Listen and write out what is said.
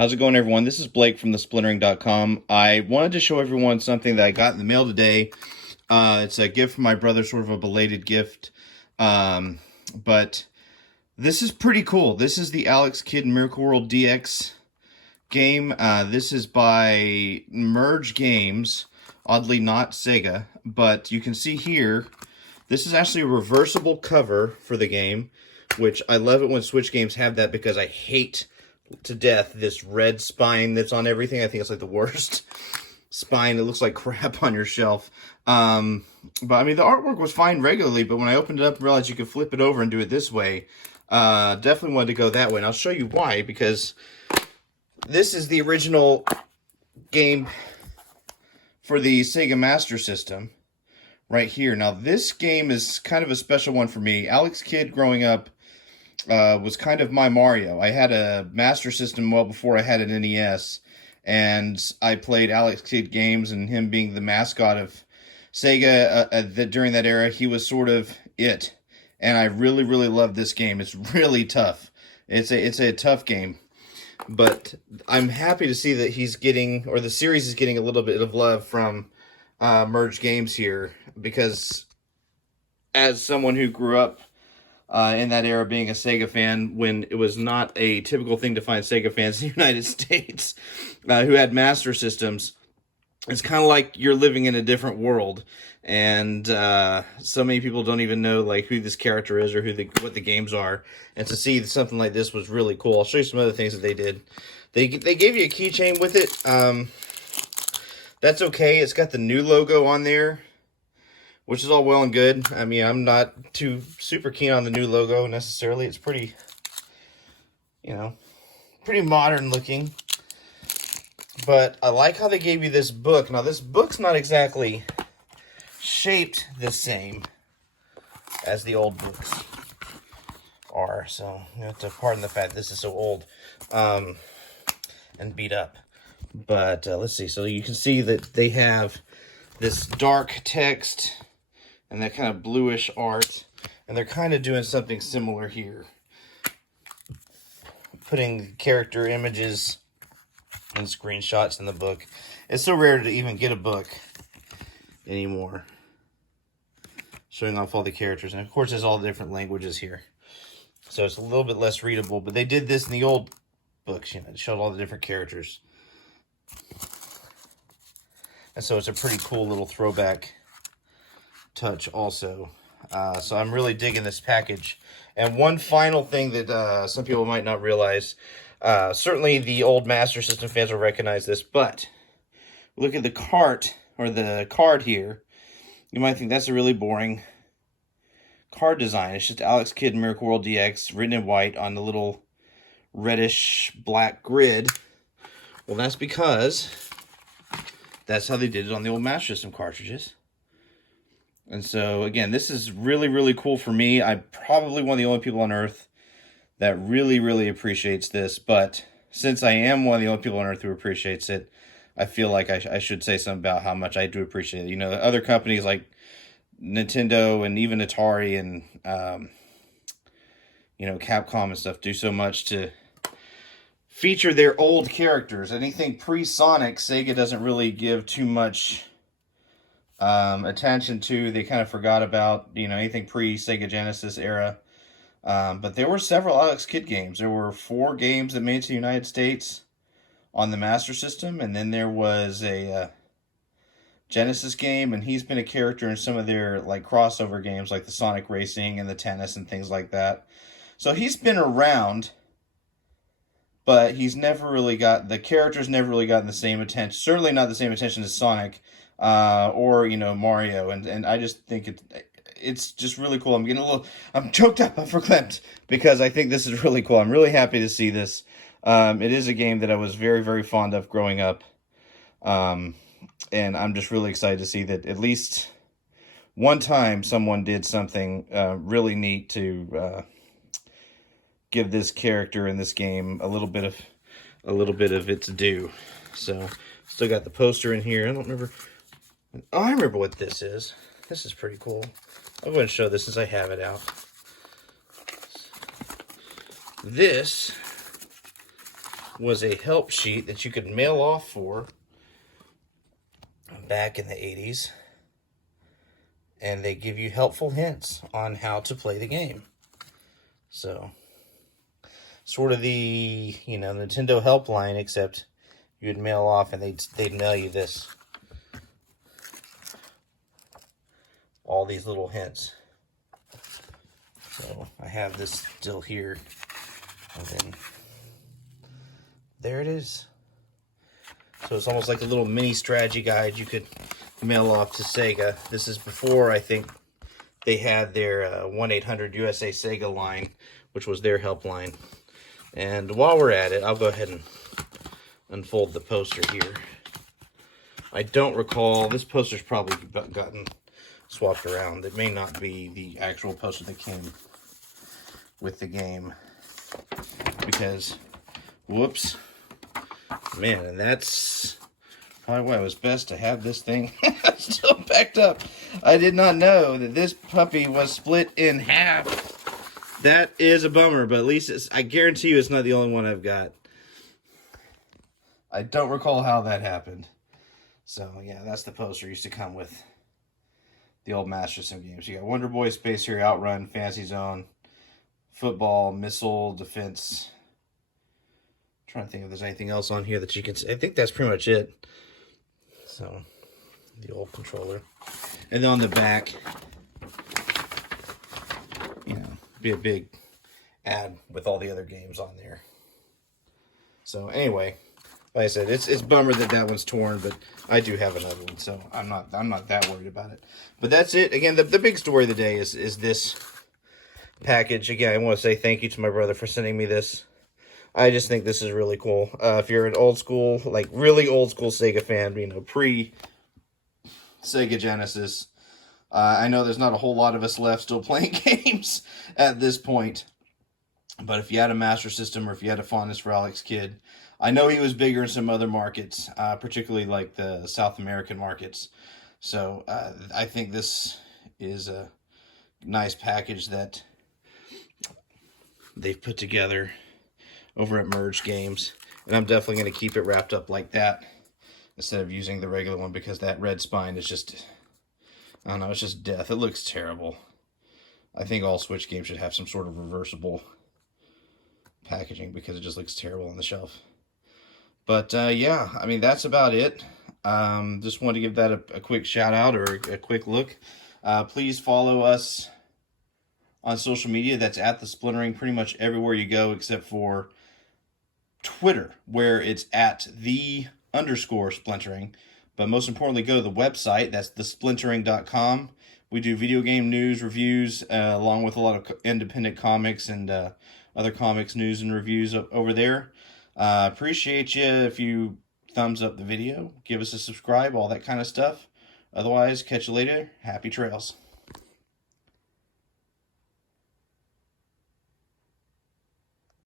How's it going, everyone? This is Blake from thesplintering.com. I wanted to show everyone something that I got in the mail today. It's a gift from my brother, sort of a belated gift. But this is pretty cool. This is the Alex Kidd Miracle World DX game. This is by Merge Games. Oddly not Sega. But you can see here, this is actually a reversible cover for the game, which I love it when Switch games have that because I hate to death this red spine that's on everything. I think it's like the worst spine. It looks like crap on your shelf. But I mean, the artwork was fine regularly, but when I opened it up and realized you could flip it over and do it this way, definitely wanted to go that way. And I'll show you why, because this is the original game for the Sega Master System right here. Now, this game is kind of a special one for me. Alex Kidd, growing up, was kind of my Mario. I had a Master System well before I had an NES, and I played Alex Kidd games, and him being the mascot of Sega during that era, he was sort of it. And I really, really love this game. It's really tough. It's a tough game. But I'm happy to see that he's getting, or the series is getting a little bit of love from Merge Games here, because as someone who grew up in that era being a Sega fan, when it was not a typical thing to find Sega fans in the United States who had Master Systems, it's kind of like you're living in a different world. And so many people don't even know like who this character is or what the games are. And to see something like this was really cool. I'll show you some other things that they did. They gave you a keychain with it. That's okay. It's got the new logo on there, which is all well and good. I mean, I'm not too super keen on the new logo necessarily. It's pretty, pretty modern looking. But I like how they gave you this book. Now, this book's not exactly shaped the same as the old books are. So, you have to pardon the fact this is so old and beat up. But let's see. So you can see that they have this dark text and that kind of bluish art, and they're kind of doing something similar here, putting character images and screenshots in the book. It's so rare to even get a book anymore, showing off all the characters, and of course there's all the different languages here, so it's a little bit less readable. But they did this in the old books, it showed all the different characters, and so it's a pretty cool little throwback touch also. So I'm really digging this package. And one final thing that some people might not realize, certainly the old Master System fans will recognize this, but look at the cart, or the card here. You might think that's a really boring card design. It's just Alex Kidd Miracle World DX written in white on the little reddish black grid. Well, that's because that's how they did it on the old Master System cartridges. And so, again, this is really, really cool for me. I'm probably one of the only people on Earth that really, really appreciates this. But since I am one of the only people on Earth who appreciates it, I feel like I should say something about how much I do appreciate it. The other companies like Nintendo and even Atari and, Capcom and stuff do so much to feature their old characters. Anything pre-Sonic, Sega doesn't really give too much attention to. They kind of forgot about, anything pre-Sega Genesis era. But there were several Alex Kidd games. There were 4 games that made it to the United States on the Master System, and then there was a Genesis game, and he's been a character in some of their like crossover games, like the Sonic Racing and the tennis and things like that. So he's been around, but he's never really the character's never really gotten the same attention. Certainly not the same attention as Sonic or Mario, and I just think it's just really cool. I'm choked up, I'm verklempt, because I think this is really cool. I'm really happy to see this. It is a game that I was very, very fond of growing up, and I'm just really excited to see that at least one time someone did something really neat to give this character in this game a little bit of its due. So, still got the poster in here. I don't remember. Oh, I remember what this is. This is pretty cool. I'll go ahead and show this since I have it out. This was a help sheet that you could mail off for back in the 80s. And they give you helpful hints on how to play the game. So, sort of the, you know, Nintendo helpline, except you'd mail off and they'd mail you this. All these little hints. So, I have this still here. And then, there it is. So, it's almost like a little mini strategy guide you could mail off to Sega. This is before, I think, they had their 1-800-USA Sega line, which was their helpline. And while we're at it, I'll go ahead and unfold the poster here. I don't recall, this poster's probably gotten swapped around. It may not be the actual poster that came with the game. Because, whoops. Man, and that's probably why it was best to have this thing still packed up. I did not know that this puppy was split in half. That is a bummer, but at least I guarantee you it's not the only one I've got. I don't recall how that happened. So, yeah, that's the poster. Used to come with the old Master System games. You got Wonder Boy, Space Harrier, Outrun, Fantasy Zone, Football, Missile, Defense. I'm trying to think if there's anything else on here that you can see. I think that's pretty much it. So, the old controller. And then on the back, you know, be a big ad with all the other games on there. So anyway, like I said, it's bummer that that one's torn, but I do have another one, so I'm not that worried about it. But that's it. Again, the big story of the day is this package. Again, I want to say thank you to my brother for sending me this. I just think this is really cool. If you're an old school, like really old school Sega fan, you know, pre-Sega Genesis, I know there's not a whole lot of us left still playing games at this point. But if you had a Master System or if you had a fondness for Alex Kidd, I know he was bigger in some other markets, particularly like the South American markets. So I think this is a nice package that they've put together over at Merge Games, and I'm definitely going to keep it wrapped up like that instead of using the regular one, because that red spine is just, I don't know, it's just death. It looks terrible. I think all Switch games should have some sort of reversible packaging because it just looks terrible on the shelf. But yeah, I mean, that's about it. Just wanted to give that a quick shout out or a quick look. Please follow us on social media. That's at the Splintering pretty much everywhere you go except for Twitter, where it's at _splintering. But most importantly, go to the website. That's thesplintering.com. We do video game news, reviews, along with a lot of independent comics and other comics news and reviews over there. Appreciate you if you thumbs up the video, give us a subscribe, all that kind of stuff. Otherwise, catch you later. Happy trails.